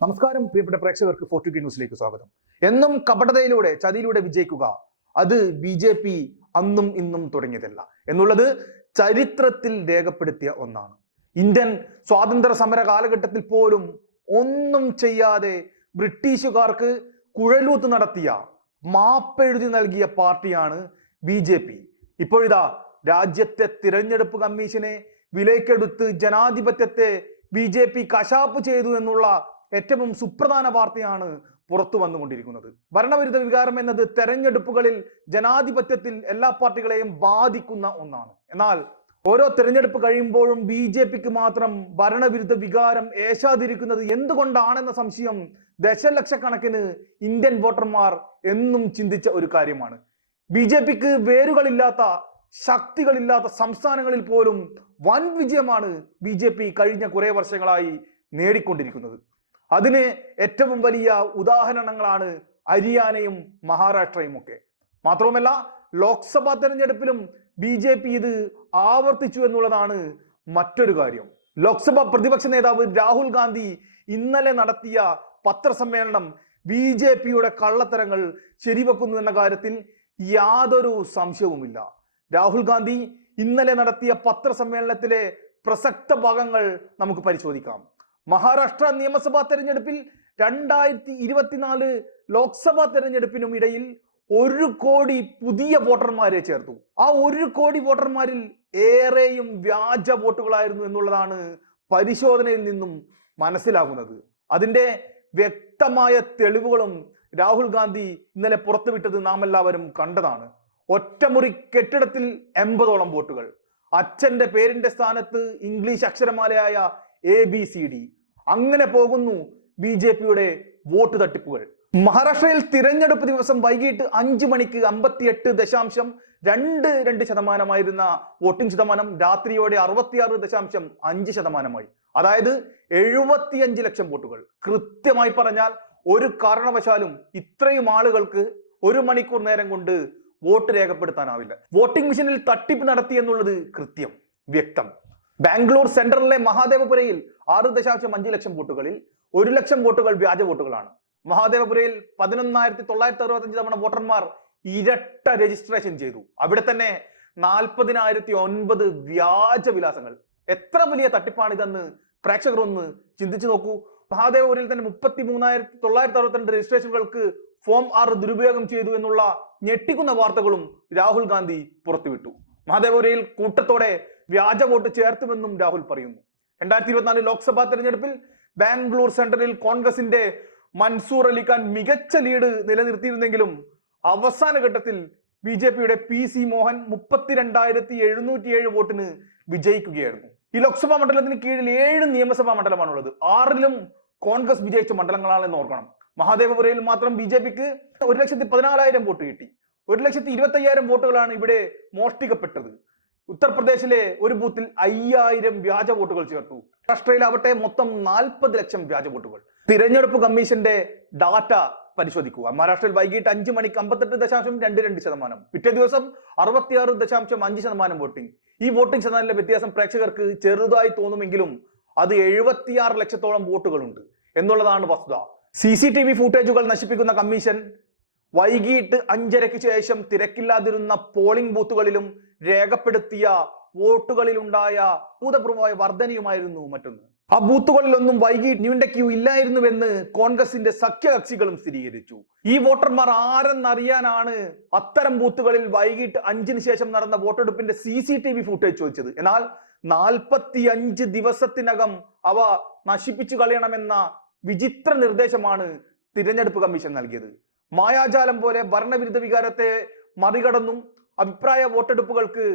നമസ്കാരം പ്രിയപ്പെട്ട പ്രേക്ഷകർക്ക് ഫോർട്ടുഗി ന്യൂസിലേക്ക് സ്വാഗതം. എന്നും കപടതയിലൂടെ ചതിയിലൂടെ വിജയിക്കുക അത് ബി ജെ പി അന്നും ഇന്നും തുടങ്ങിയതല്ല. എന്നുള്ളത് ചരിത്രത്തിൽ രേഖപ്പെടുത്തിയ ഒന്നാണ്. ഇന്ത്യൻ സ്വാതന്ത്ര്യ സമര കാലഘട്ടത്തിൽ പോലും ഒന്നും ചെയ്യാതെ ബ്രിട്ടീഷുകാർക്ക് കുഴലൂത്ത് നടത്തിയ മാപ്പെഴുതി നൽകിയ പാർട്ടിയാണ് ബി ജെ പി. ഇപ്പോഴിതാ രാജ്യത്തെ തിരഞ്ഞെടുപ്പ് കമ്മീഷനെ വിലക്കെടുത്ത് ജനാധിപത്യത്തെ ബി ജെ പി കശാപ്പ് ചെയ്തു എന്നുള്ള ഏറ്റവും സുപ്രധാന വാർത്തയാണ് പുറത്തു വന്നുകൊണ്ടിരിക്കുന്നത്. ഭരണവിരുദ്ധ വികാരം എന്നത് തെരഞ്ഞെടുപ്പുകളിൽ ജനാധിപത്യത്തിൽ എല്ലാ പാർട്ടികളെയും ബാധിക്കുന്ന ഒന്നാണ്. എന്നാൽ ഓരോ തെരഞ്ഞെടുപ്പ് കഴിയുമ്പോഴും ബി ജെ പിക്ക് മാത്രം ഭരണവിരുദ്ധ വികാരം ഏശാതിരിക്കുന്നത് എന്തുകൊണ്ടാണെന്ന സംശയം ദശലക്ഷക്കണക്കിന് ഇന്ത്യൻ വോട്ടർമാർ എന്നും ചിന്തിച്ച ഒരു കാര്യമാണ്. ബി ജെ പിക്ക് വേരുകളില്ലാത്ത ശക്തികളില്ലാത്ത സംസ്ഥാനങ്ങളിൽ പോലും വൻ വിജയമാണ് ബി ജെ പി കഴിഞ്ഞ കുറേ വർഷങ്ങളായി നേടിക്കൊണ്ടിരിക്കുന്നത്. അതിന് ഏറ്റവും വലിയ ഉദാഹരണങ്ങളാണ് ഹരിയാനയും മഹാരാഷ്ട്രയും ഒക്കെ മാത്രവുമല്ല ലോക്സഭാ തെരഞ്ഞെടുപ്പിലും ബി ജെ പി ഇത് ആവർത്തിച്ചു എന്നുള്ളതാണ് മറ്റൊരു കാര്യം. ലോക്സഭാ പ്രതിപക്ഷ നേതാവ് രാഹുൽ ഗാന്ധി ഇന്നലെ നടത്തിയ പത്രസമ്മേളനം ബി ജെ പിയുടെ കള്ളത്തരങ്ങൾ ശരിവെക്കുന്നു എന്ന കാര്യത്തിൽ യാതൊരു സംശയവുമില്ല. രാഹുൽ ഗാന്ധി ഇന്നലെ നടത്തിയ പത്രസമ്മേളനത്തിലെ പ്രസക്ത ഭാഗങ്ങൾ നമുക്ക് പരിശോധിക്കാം. മഹാരാഷ്ട്ര നിയമസഭാ തെരഞ്ഞെടുപ്പിൽ രണ്ടായിരത്തി ഇരുപത്തിനാല് ലോക്സഭാ തെരഞ്ഞെടുപ്പിനും ഇടയിൽ ഒരു കോടി പുതിയ വോട്ടർമാരെ ചേർത്തു. ആ ഒരു കോടി വോട്ടർമാരിൽ ഏറെയും വ്യാജ വോട്ടുകളായിരുന്നു എന്നുള്ളതാണ് പരിശോധനയിൽ നിന്നും മനസ്സിലാകുന്നത്. അതിന്റെ വ്യക്തമായ തെളിവുകളും രാഹുൽ ഗാന്ധി ഇന്നലെ പുറത്തുവിട്ടത് നാം എല്ലാവരും കണ്ടതാണ്. ഒറ്റമുറി കെട്ടിടത്തിൽ എൺപതോളം വോട്ടുകൾ. അച്ഛന്റെ പേരിന്റെ സ്ഥാനത്ത് ഇംഗ്ലീഷ് അക്ഷരമാലയായ എ ബി സി ഡി അങ്ങനെ പോകുന്നു ബി ജെ പിയുടെ വോട്ട് തട്ടിപ്പുകൾ. മഹാരാഷ്ട്രയിൽ തിരഞ്ഞെടുപ്പ് ദിവസം വൈകിട്ട് അഞ്ച് മണിക്ക് അമ്പത്തിയെട്ട് ദശാംശം രണ്ട് രണ്ട് ശതമാനമായിരുന്ന വോട്ടിംഗ് ശതമാനം രാത്രിയോടെ അറുപത്തിയാറ് ദശാംശം അഞ്ച് ശതമാനമായി. അതായത് എഴുപത്തിയഞ്ച് ലക്ഷം വോട്ടുകൾ. കൃത്യമായി പറഞ്ഞാൽ ഒരു കാരണവശാലും ഇത്രയും ആളുകൾക്ക് ഒരു മണിക്കൂർ നേരം കൊണ്ട് വോട്ട് രേഖപ്പെടുത്താനാവില്ല. വോട്ടിംഗ് മെഷീനിൽ തട്ടിപ്പ് നടത്തി എന്നുള്ളത് കൃത്യം വ്യക്തം. ബാംഗ്ലൂർ സെൻട്രലിലെ മഹാദേവപുരയിൽ ആറ് ദശാംശം അഞ്ച് ലക്ഷം വോട്ടുകളിൽ ഒരു ലക്ഷം വോട്ടുകൾ വ്യാജ വോട്ടുകളാണ്. മഹാദേവപുരയിൽ പതിനൊന്നായിരത്തി തൊള്ളായിരത്തി അറുപത്തഞ്ച് തവണ വോട്ടർമാർ ഇരട്ട രജിസ്ട്രേഷൻ ചെയ്തു. അവിടെ തന്നെ നാൽപ്പതിനായിരത്തി ഒൻപത് വ്യാജ വിലാസങ്ങൾ. എത്ര വലിയ തട്ടിപ്പാണിതെന്ന് പ്രേക്ഷകർ ഒന്ന് ചിന്തിച്ചു നോക്കൂ. മഹാദേവപുരയിൽ തന്നെ മുപ്പത്തി മൂന്നായിരത്തി തൊള്ളായിരത്തി അറുപത്തിരണ്ട് രജിസ്ട്രേഷനുകൾക്ക് ഫോം ആറ് ദുരുപയോഗം ചെയ്തു എന്നുള്ള ഞെട്ടിക്കുന്ന വാർത്തകളും രാഹുൽ ഗാന്ധി പുറത്തുവിട്ടു. മഹാദേവപുരയിൽ കൂട്ടത്തോടെ വ്യാജ വോട്ട് ചേർത്തുമെന്നും രാഹുൽ പറയുന്നു. രണ്ടായിരത്തി ഇരുപത്തിനാല് ലോക്സഭാ തെരഞ്ഞെടുപ്പിൽ ബാംഗ്ലൂർ സെൻട്രലിൽ കോൺഗ്രസിന്റെ മൻസൂർ അലിഖാൻ മികച്ച ലീഡ് നിലനിർത്തിയിരുന്നെങ്കിലും അവസാന ഘട്ടത്തിൽ ബി ജെ പിയുടെ പി സി മോഹൻ മുപ്പത്തിരണ്ടായിരത്തി എഴുന്നൂറ്റി ഏഴ് വോട്ടിന് വിജയിക്കുകയായിരുന്നു. ഈ ലോക്സഭാ മണ്ഡലത്തിന് കീഴിൽ ഏഴ് നിയമസഭാ മണ്ഡലമാണുള്ളത്. ആറിലും കോൺഗ്രസ് വിജയിച്ച മണ്ഡലങ്ങളാണെന്ന് ഓർക്കണം. മഹാദേവപുരയിൽ മാത്രം ബി ജെ പിക്ക് ഒരു ലക്ഷത്തി പതിനാലായിരം വോട്ട് കിട്ടി. ഒരു ലക്ഷത്തി ഇരുപത്തി അയ്യായിരം വോട്ടുകളാണ് ഇവിടെ മോഷ്ടിക്കപ്പെട്ടത്. ഉത്തർപ്രദേശിലെ ഒരു ബൂത്തിൽ അയ്യായിരം വ്യാജ വോട്ടുകൾ ചേർത്തു. മഹാരാഷ്ട്രയിലാവട്ടെ മൊത്തം നാൽപ്പത് ലക്ഷം വ്യാജ വോട്ടുകൾ. തിരഞ്ഞെടുപ്പ് കമ്മീഷന്റെ ഡാറ്റ പരിശോധിക്കുക. മഹാരാഷ്ട്രയിൽ വൈകിട്ട് അഞ്ച് മണിക്ക് അമ്പത്തെട്ട് ദശാംശം രണ്ട് രണ്ട് ശതമാനം. പിറ്റേ ദിവസം അറുപത്തിയാറ് ദശാംശം അഞ്ച് ശതമാനം വോട്ടിംഗ്. ഈ വോട്ടിംഗ് ശതമാനത്തിലെ വ്യത്യാസം പ്രേക്ഷകർക്ക് ചെറുതായി തോന്നുമെങ്കിലും അത് എഴുപത്തിയാറ് ലക്ഷത്തോളം വോട്ടുകളുണ്ട്. എന്നുള്ളതാണ് വസ്തുത. സി സി ടി വി ഫൂട്ടേജുകൾ നശിപ്പിക്കുന്ന കമ്മീഷൻ വൈകിട്ട് അഞ്ചരയ്ക്ക് ശേഷം തിരക്കില്ലാതിരുന്ന പോളിംഗ് ബൂത്തുകളിലും രേഖപ്പെടുത്തിയ വോട്ടുകളിലുണ്ടായ ഭൂതപൂർവമായ വർധനയുമായിരുന്നു മറ്റൊന്ന്. ആ ബൂത്തുകളിലൊന്നും വൈകിട്ട് ന്യൂന്റെ ക്യൂ ഇല്ലായിരുന്നുവെന്ന് കോൺഗ്രസിന്റെ സഖ്യകക്ഷികളും സ്ഥിരീകരിച്ചു. ഈ വോട്ടർമാർ ആരെന്നറിയാനാണ് അത്തരം ബൂത്തുകളിൽ വൈകിട്ട് അഞ്ചിന് ശേഷം നടന്ന വോട്ടെടുപ്പിന്റെ C C T V footage ചോദിച്ചത്. എന്നാൽ നാൽപ്പത്തി അഞ്ച് ദിവസത്തിനകം അവ നശിപ്പിച്ചു കളയണമെന്ന വിചിത്ര നിർദ്ദേശമാണ് തിരഞ്ഞെടുപ്പ് കമ്മീഷൻ നൽകിയത്. മായാജാലം പോലെ ഭരണവിരുദ്ധ വികാരത്തെ മറികടന്നും അഭിപ്രായ വോട്ടെടുപ്പുകൾക്ക്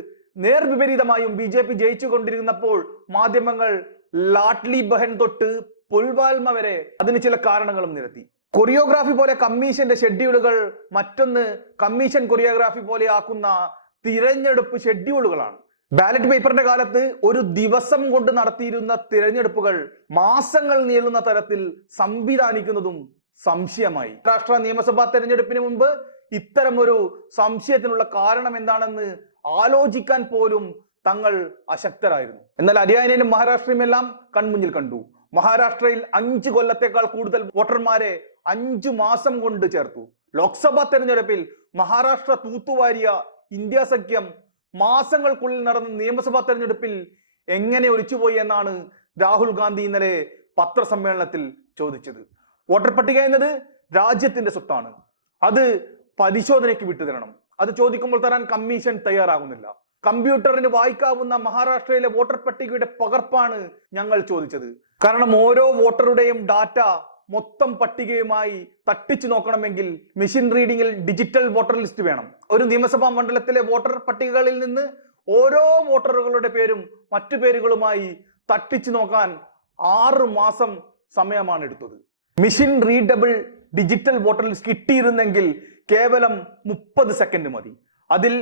നേർവിപരീതമായും ബി ജെ പി ജയിച്ചുകൊണ്ടിരുന്നപ്പോൾ മാധ്യമങ്ങൾ ലാഡ്ലി ബഹൻ തൊട്ട് പുൽവാൽമ വരെ അതിന് ചില കാരണങ്ങളും നിരത്തി. കൊറിയോഗ്രാഫി പോലെ കമ്മീഷന്റെ ഷെഡ്യൂളുകൾ മറ്റൊന്ന് കമ്മീഷൻ കൊറിയോഗ്രാഫി പോലെ ആക്കുന്ന തിരഞ്ഞെടുപ്പ് ഷെഡ്യൂളുകളാണ്. ബാലറ്റ് പേപ്പറിന്റെ കാലത്ത് ഒരു ദിവസം കൊണ്ട് നടത്തിയിരുന്ന തിരഞ്ഞെടുപ്പുകൾ മാസങ്ങൾ നീളുന്ന തരത്തിൽ സംവിധാനിക്കുന്നതും സംശയമായി. രാഷ്ട്ര നിയമസഭാ തെരഞ്ഞെടുപ്പിന് മുമ്പ് ഇത്തരം ഒരു സംശയത്തിനുള്ള കാരണം എന്താണെന്ന് ആലോചിക്കാൻ പോലും തങ്ങൾ അശക്തരായിരുന്നു. എന്നാൽ ഹരിയാനയിലും മഹാരാഷ്ട്രയും എല്ലാം കൺമുന്നിൽ കണ്ടു. മഹാരാഷ്ട്രയിൽ അഞ്ച് കൊല്ലത്തേക്കാൾ കൂടുതൽ വോട്ടർമാരെ അഞ്ചു മാസം കൊണ്ട് ചേർത്തു. ലോക്സഭാ തെരഞ്ഞെടുപ്പിൽ മഹാരാഷ്ട്ര തൂത്തുവാരിയ ഇന്ത്യ സഖ്യം മാസങ്ങൾക്കുള്ളിൽ നടന്ന നിയമസഭാ തെരഞ്ഞെടുപ്പിൽ എങ്ങനെ ഒലിച്ചുപോയി എന്നാണ് രാഹുൽ ഗാന്ധി ഇന്നലെ പത്രസമ്മേളനത്തിൽ ചോദിച്ചത്. വോട്ടർ പട്ടിക എന്നത് രാജ്യത്തിന്റെ സ്വത്താണ്. അത് പരിശോധനയ്ക്ക് വിട്ടുതരണം അത് ചോദിക്കുമ്പോൾ തരാൻ കമ്മീഷൻ തയ്യാറാകുന്നില്ല. കമ്പ്യൂട്ടറിന് വായിക്കാവുന്ന മഹാരാഷ്ട്രയിലെ വോട്ടർ പട്ടികയുടെ പകർപ്പാണ് ഞങ്ങൾ ചോദിച്ചത്. കാരണം ഓരോ വോട്ടറുടെയും ഡാറ്റ മൊത്തം പട്ടികയുമായി തട്ടിച്ചു നോക്കണമെങ്കിൽ മെഷീൻ റീഡിംഗിൽ ഡിജിറ്റൽ വോട്ടർ ലിസ്റ്റ് വേണം. ഒരു നിയമസഭാ മണ്ഡലത്തിലെ വോട്ടർ പട്ടികകളിൽ നിന്ന് ഓരോ വോട്ടറുകളുടെ പേരും മറ്റു പേരുകളുമായി തട്ടിച്ചു നോക്കാൻ ആറു മാസം സമയമാണ് എടുത്തത്. Machine readable digital voter list കിട്ടിയിരുന്നെങ്കിൽ കേവലം മുപ്പത് സെക്കൻഡ് മതി. അതിൽ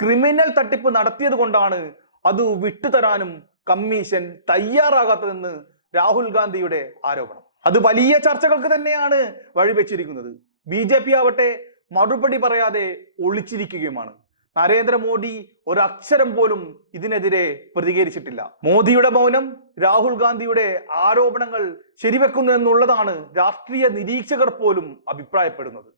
ക്രിമിനൽ തട്ടിപ്പ് നടത്തിയത് കൊണ്ടാണ് അത് വിട്ടുതരാനും കമ്മീഷൻ തയ്യാറാകാത്തതെന്ന് രാഹുൽ ഗാന്ധിയുടെ ആരോപണം. അത് വലിയ ചർച്ചകൾക്ക് തന്നെയാണ് വഴിവെച്ചിരിക്കുന്നത്. ബി ജെ പി ആവട്ടെ മറുപടി പറയാതെ ഒളിച്ചിരിക്കുകയുമാണ്. നരേന്ദ്രമോദി ഒരക്ഷരം പോലും ഇതിനെതിരെ പ്രതികരിച്ചിട്ടില്ല. മോദിയുടെ മൗനം രാഹുൽ ഗാന്ധിയുടെ ആരോപണങ്ങൾ ശരിവെക്കുന്നു എന്നുള്ളതാണ് രാഷ്ട്രീയ നിരീക്ഷകർ പോലും അഭിപ്രായപ്പെടുന്നത്.